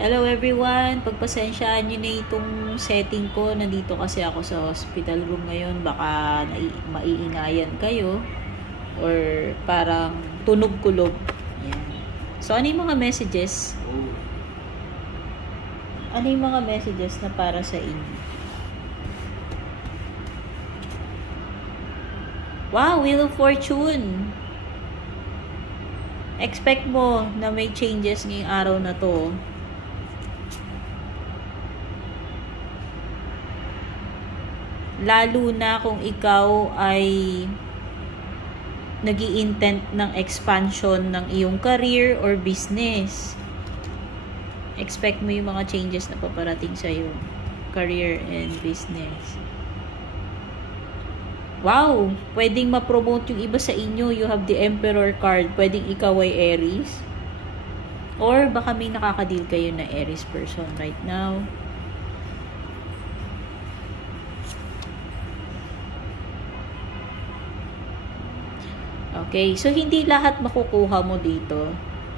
Hello everyone, pagpasensyaan nyo na itong setting ko. Nandito kasi ako sa hospital room ngayon. Baka maiingayan kayo or parang tunog kulob. Yan. So ano yung mga messages? Ano yung mga messages na para sa inyo? Wow, Wheel of Fortune. Expect mo na may changes ngayong araw na to. Lalo na kung ikaw ay nag-i-intent ng expansion ng iyong career or business. Expect mo yung mga changes na paparating sa'yo. Career and business. Wow! Pwedeng ma-promote yung iba sa inyo. You have the Emperor card. Pwedeng ikaw ay Aries. Or baka may nakaka-deal kayo na Aries person right now. Okay, so hindi lahat makukuha mo dito,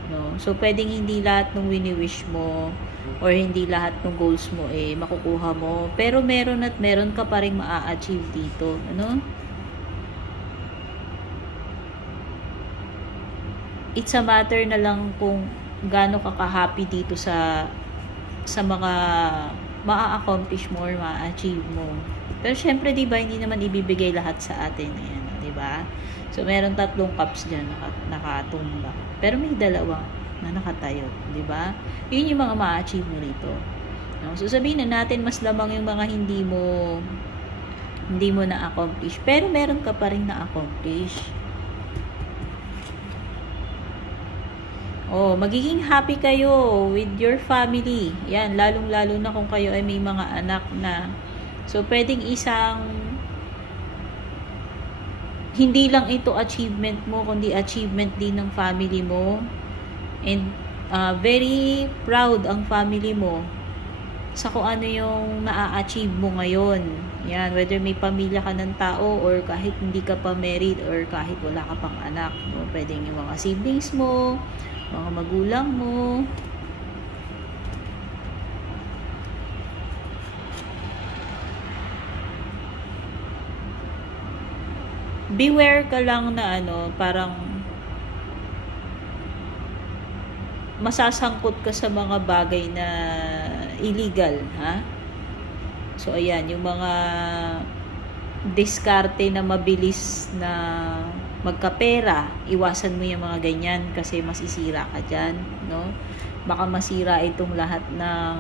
no? So pwedeng hindi lahat ng wini-wish mo or hindi lahat ng goals mo makukuha mo, pero meron at meron ka pa ring maa-achieve dito, ano? It's a matter na lang kung gaano ka ka-happy dito sa mga maa-accomplish mo or maa-achieve mo. Pero syempre, 'di ba, hindi naman ibibigay lahat sa atin, ayan, 'di ba? So, meron 3 cups dyan nakatumba. Pero may 2 na nakatayo. Diba? Yun yung mga ma-achieve mo rito. No? So, sabihin na natin, mas lamang yung mga hindi mo na-accomplish. Pero meron ka pa rin na-accomplish. Oh, magiging happy kayo with your family. Yan, lalong-lalo na kung kayo ay may mga anak na. So, pwedeng hindi lang ito achievement mo, kundi achievement din ng family mo. And very proud ang family mo sa kung ano yung na-achieve mo ngayon. Yan, whether may pamilya ka ng tao or kahit hindi ka pa married or kahit wala ka pang anak. No? Pwedeng yung mga siblings mo, mga magulang mo. Beware ka lang na parang masasangkot ka sa mga bagay na illegal, ha? So, ayan, yung mga diskarte na mabilis na magkapera, iwasan mo yung mga ganyan kasi masisira ka dyan, no? Baka masira itong lahat ng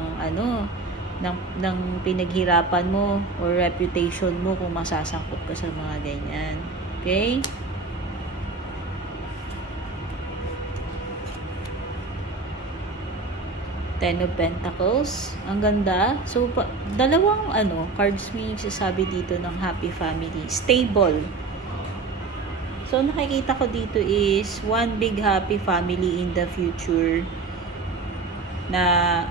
pinaghirapan mo or reputation mo kung masasangkot ka sa mga ganyan. Okay? Ten of Pentacles. Ang ganda. So, 2 cards may sasabi dito ng happy family. Stable. So, nakikita ko dito is one big happy family in the future na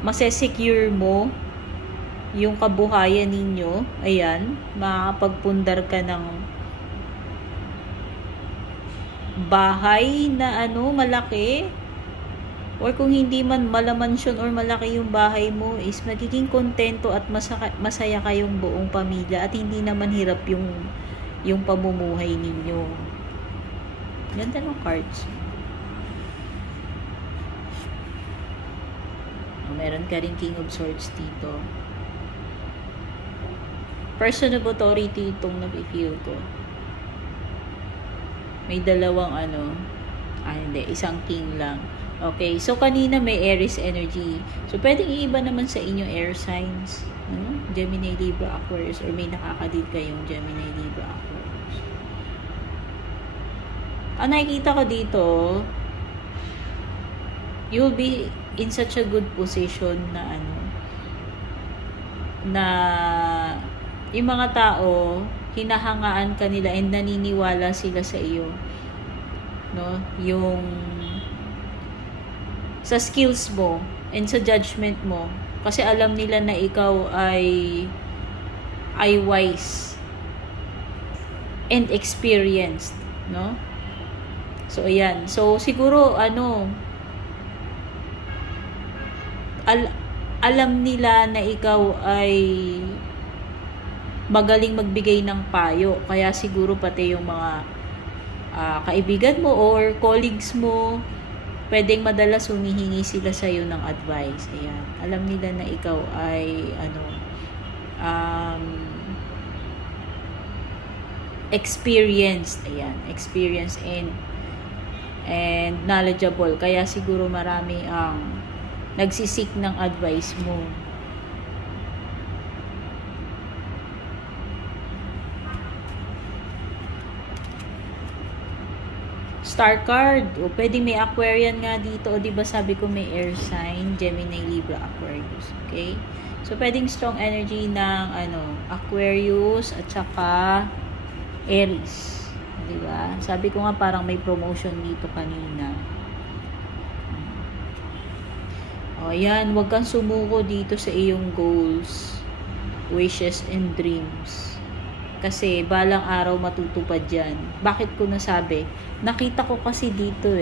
masesecure mo yung kabuhayan ninyo. Ayan. Makakapagpundar ka ng bahay na malaki, or kung hindi man malamansyon or malaki yung bahay mo, is magiging kontento at masaya kayong buong pamilya at hindi naman hirap yung pamumuhay ninyo. Ganda ng cards. Meron ka rin King of Swords dito. Person of authority itong nafe-feel ko. May 2 hindi, isang king lang. Okay, so kanina may Aries energy. So, pwedeng iiba naman sa inyo air signs. Gemini, Libra, Aquarius, or may nakakadid kayong Gemini, Libra, Aquarius. Ang nakikita ko dito, you'll be in such a good position na yung mga tao, hinahangaan ka nila and naniniwala sila sa iyo, no? Yung sa skills mo and sa judgment mo, kasi alam nila na ikaw ay wise and experienced, no? So ayan, so siguro alam nila na ikaw ay magaling magbigay ng payo. Kaya siguro pati yung mga kaibigan mo or colleagues mo, pwedeng madalas humihingi sila sa iyo ng advice. Ayan. Alam nila na ikaw ay experienced. Ayan, experienced and knowledgeable. Kaya siguro marami ang nagsisik ng advice mo. Star card. O, pwedeng may Aquarian nga dito. O, diba sabi ko may air sign, Gemini, Libra, Aquarius. Okay? So, pwedeng strong energy ng Aquarius at saka Aries. Diba? Sabi ko nga parang may promotion dito kanina. O, yan. Huwag kang sumuko dito sa iyong goals, wishes, and dreams. Kasi balang araw matutupad yan. Bakit ko nasabi? Nakita ko kasi dito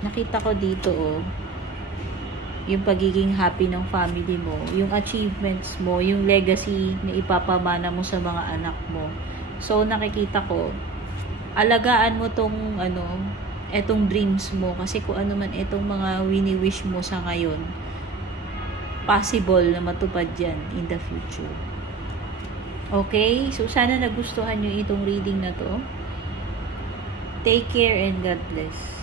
Nakita ko dito yung pagiging happy ng family mo, yung achievements mo, yung legacy na ipapamana mo sa mga anak mo. So nakikita ko, alagaan mo tong etong dreams mo, kasi kung ano man etong mga wini-wish mo sa ngayon, possible na matupad yan in the future. Okay? So, sana nagustuhan nyo itong reading na to. Take care and God bless.